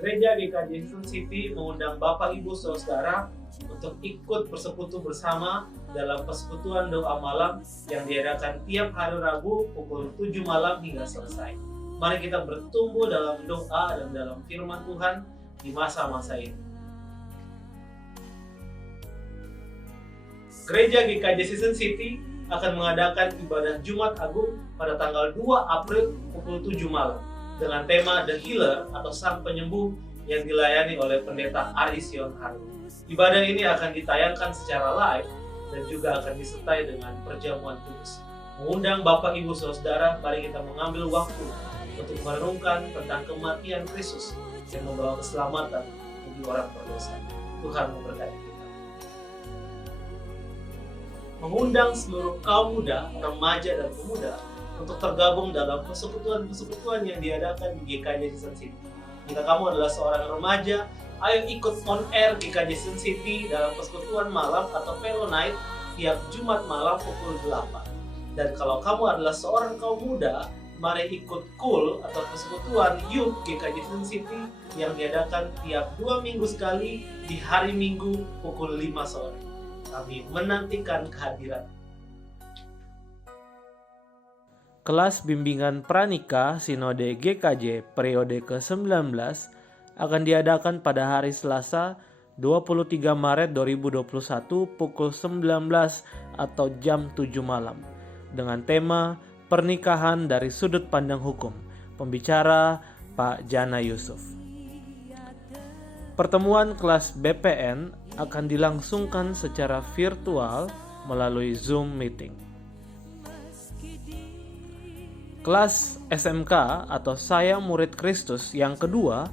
Gereja GKJ Season City mengundang Bapak Ibu Saudara untuk ikut bersekutu bersama dalam persekutuan doa malam yang diadakan tiap hari Rabu pukul 7 malam hingga selesai. Mari kita bertumbuh dalam doa dan dalam firman Tuhan di masa-masa ini. Gereja GKJ Season City akan mengadakan ibadah Jumat Agung pada tanggal 2 April pukul 7 malam dengan tema The Healer atau Sang Penyembuh yang dilayani oleh Pendeta Aris Yon Harun. Ibadah ini akan ditayangkan secara live dan juga akan disertai dengan perjamuan kudus. Mengundang Bapak Ibu Saudara, mari kita mengambil waktu untuk merenungkan tentang kematian Kristus yang membawa keselamatan bagi orang berdosa. Tuhan memberkati. Mengundang seluruh kaum muda, remaja dan pemuda untuk tergabung dalam persekutuan-persekutuan yang diadakan di GKJ Season City. Jika kamu adalah seorang remaja, ayo ikut on air GKJ Season City dalam persekutuan malam atau Fellow Night tiap Jumat malam pukul 8. Dan kalau kamu adalah seorang kaum muda, mari ikut KUL atau persekutuan Youth GKJ Season City yang diadakan tiap 2 minggu sekali di hari Minggu pukul 5 sore. Kami menantikan kehadiran. Kelas bimbingan pranikah Sinode GKJ periode ke-19 akan diadakan pada hari Selasa 23 Maret 2021 pukul 19 atau jam 7 malam dengan tema Pernikahan dari Sudut Pandang Hukum. Pembicara Pak Jana Yusuf. Pertemuan kelas BPN akan dilangsungkan secara virtual melalui Zoom meeting. Kelas SMK atau Saya Murid Kristus yang kedua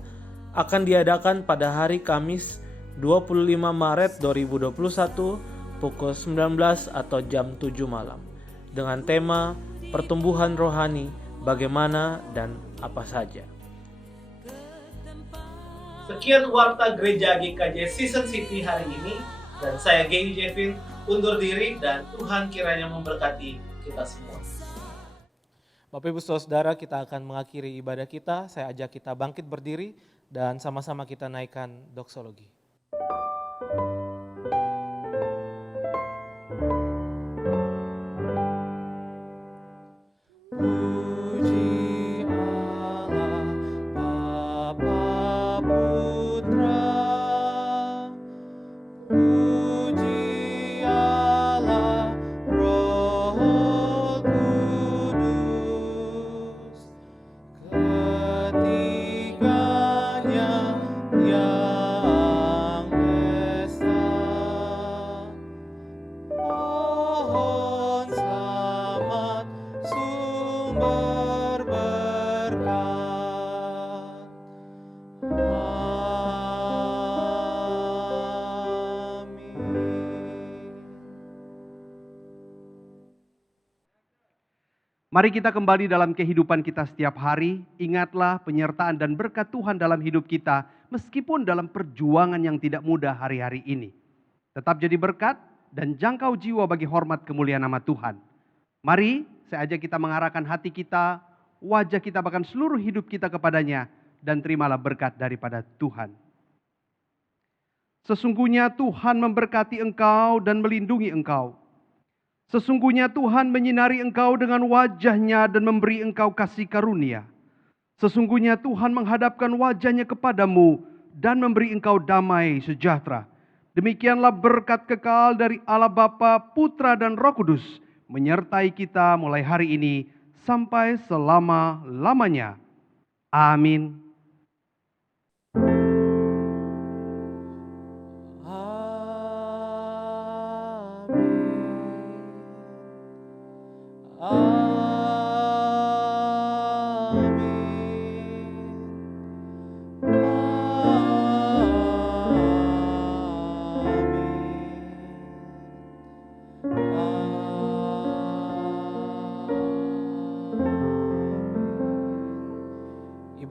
akan diadakan pada hari Kamis 25 Maret 2021 pukul 19 atau jam 7 malam dengan tema Pertumbuhan Rohani, Bagaimana dan Apa Saja. Sekian Warta Gereja GKJ Season City hari ini, dan saya Kevin Jevin undur diri dan Tuhan kiranya memberkati kita semua. Bapak Ibu Saudara, kita akan mengakhiri ibadah kita. Saya ajak kita bangkit berdiri dan sama-sama kita naikkan doksologi. Mari kita kembali dalam kehidupan kita setiap hari. Ingatlah penyertaan dan berkat Tuhan dalam hidup kita meskipun dalam perjuangan yang tidak mudah hari-hari ini. Tetap jadi berkat dan jangkau jiwa bagi hormat kemuliaan nama Tuhan. Mari saya ajak kita mengarahkan hati kita, wajah kita, bahkan seluruh hidup kita kepadanya, dan terimalah berkat daripada Tuhan. Sesungguhnya Tuhan memberkati engkau dan melindungi engkau. Sesungguhnya Tuhan menyinari engkau dengan wajah-Nya dan memberi engkau kasih karunia. Sesungguhnya Tuhan menghadapkan wajah-Nya kepadamu dan memberi engkau damai sejahtera. Demikianlah berkat kekal dari Allah Bapa, Putra dan Roh Kudus menyertai kita mulai hari ini sampai selama-lamanya. Amin.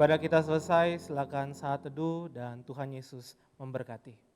Ibadah kita selesai, silakan saat teduh dan Tuhan Yesus memberkati.